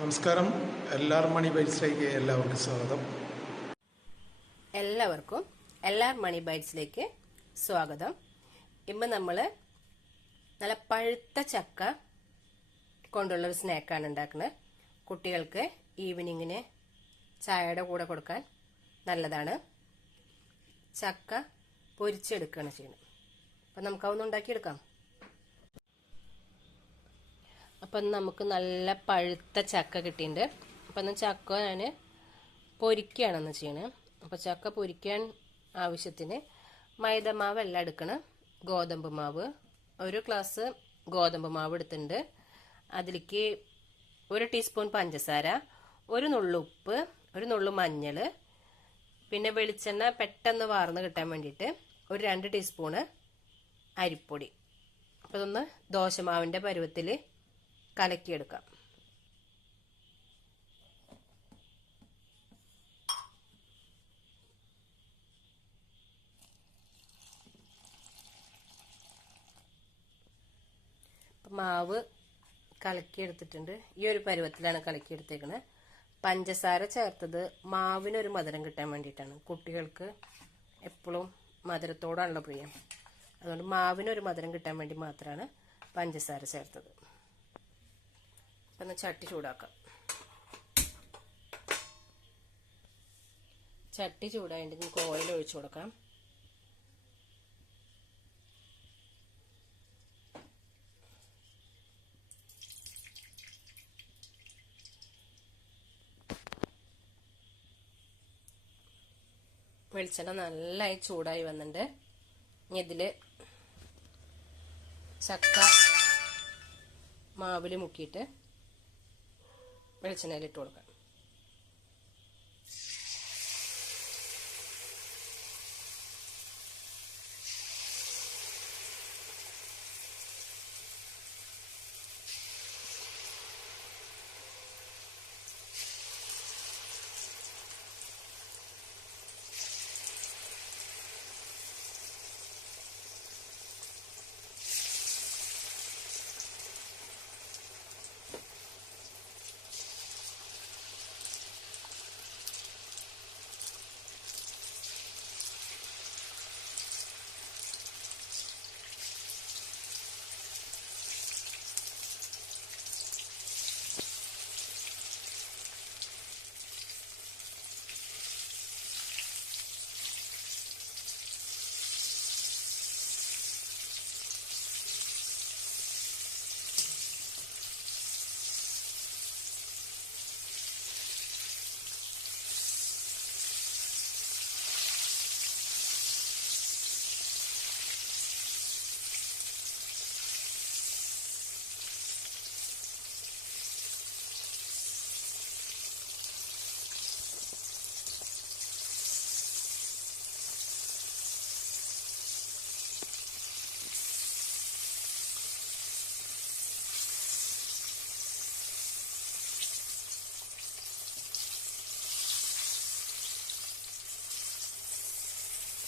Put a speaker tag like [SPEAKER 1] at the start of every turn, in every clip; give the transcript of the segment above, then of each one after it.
[SPEAKER 1] നമസ്കാരം. എല്ലാർ മണി ബൈറ്റ്സിലേക്ക് എല്ലാവർക്കും സ്വാഗതം.
[SPEAKER 2] എല്ലാവർക്കും എല്ലാർ മണി ബൈറ്റ്സിലേക്ക് സ്വാഗതം. ഇന്ന് നമ്മൾ നല്ല പഴുത്ത ചക്ക കൊണ്ടുള്ള ഒരു സ്നാക്കാണ് ഉണ്ടാക്കുന്നത് കുട്ടികൾക്ക് ഈവനിങ്ങിന് ചായയുടെ കൂടെ കൊടുക്കാൻ നല്ലതാണ്. ചക്ക പൊരിച്ചെടുക്കുകയാണ് ചെയ്യുന്നത്. അപ്പം നമുക്കതൊന്ന് ഉണ്ടാക്കിയെടുക്കാം. അപ്പം നമുക്ക് നല്ല പഴുത്ത ചക്ക കിട്ടിയിട്ടുണ്ട്. അപ്പം ഒന്ന് ചക്ക ഞാൻ പൊരിക്കുകയാണെന്ന് ചെയ്യണേ. അപ്പോൾ ചക്ക പൊരിക്കാൻ ആവശ്യത്തിന് മൈദമാവ് എല്ലാം എടുക്കണം. ഗോതമ്പ് മാവ്. ഒരു ഗ്ലാസ് ഗോതമ്പ് മാവ് എടുത്തിട്ടുണ്ട്. അതിലേക്ക് ഒരു ടീസ്പൂൺ പഞ്ചസാര ഒരു നുള്ളു ഉപ്പ് ഒരു നുള്ളു മഞ്ഞൾ പിന്നെ വെളിച്ചെണ്ണ പെട്ടെന്ന് വാർന്ന് കിട്ടാൻ വേണ്ടിയിട്ട് ഒരു രണ്ട് ടീസ്പൂണ് അരിപ്പൊടി. അപ്പോൾ ഇതൊന്ന് ദോശമാവിന്റെ പരുവത്തിൽ കലക്കിയെടുക്കാം. മാവ് കലക്കിയെടുത്തിട്ടുണ്ട്. ഈ ഒരു പരുവത്തിലാണ് കലക്കിയെടുത്തേക്കുന്നത് പഞ്ചസാര ചേർത്തത് മാവിനൊരു മധുരം കിട്ടാൻ വേണ്ടിയിട്ടാണ്. കുട്ടികൾക്ക് എപ്പോഴും മധുരത്തോടാണല്ലോ പ്രിയം. അതുകൊണ്ട് മാവിനൊരു മധുരം കിട്ടാൻ വേണ്ടി മാത്രമാണ് പഞ്ചസാര ചേർത്തത്. ഒന്ന് ചട്ടി ചൂടാക്കാം. ചട്ടി ചൂടായിട്ട് നമുക്ക് ഓയിൽ ഒഴിച്ചു കൊടുക്കാം. വെളിച്ചെണ്ണ നല്ലതായി ചൂടായി വന്നിട്ടുണ്ട്. ഇനി ഇതിൽ ചക്ക മാവിൽ മുക്കിയിട്ട് വെളിച്ചെണ്ണയിൽ ഇട്ട് കൊടുക്കാം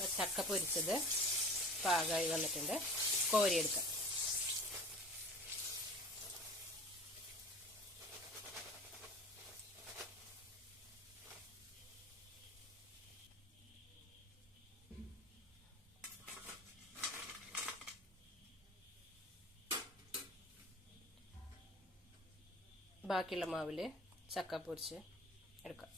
[SPEAKER 2] ചക്ക പൊരിച്ചത് പാകമായി വന്നിട്ടുണ്ട്. കോരിയെടുക്കാം. ബാക്കിയുള്ള മാവിൽ ചക്ക പൊരിച്ച് എടുക്കാം.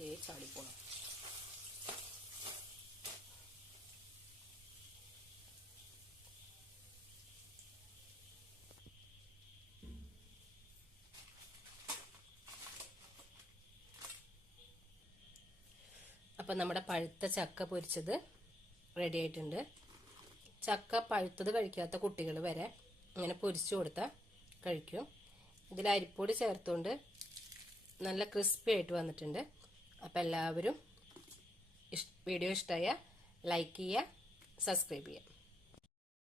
[SPEAKER 2] 네, 잘 익어요. അപ്പം നമ്മുടെ പഴുത്ത ചക്ക പൊരിച്ചത് റെഡി ആയിട്ടുണ്ട്. ചക്ക പഴുത്തത് കഴിക്കാത്ത കുട്ടികൾ വരെ ഇങ്ങനെ പൊരിച്ചു കൊടുത്താൽ കഴിക്കും. ഇതിൽ അരിപ്പൊടി ചേർത്തുകൊണ്ട് നല്ല ക്രിസ്പി ആയിട്ട് വന്നിട്ടുണ്ട്. അപ്പോൾ എല്ലാവരും വീഡിയോ ഇഷ്ടമായ ലൈക്ക് ചെയ്യുക സബ്സ്ക്രൈബ് ചെയ്യുക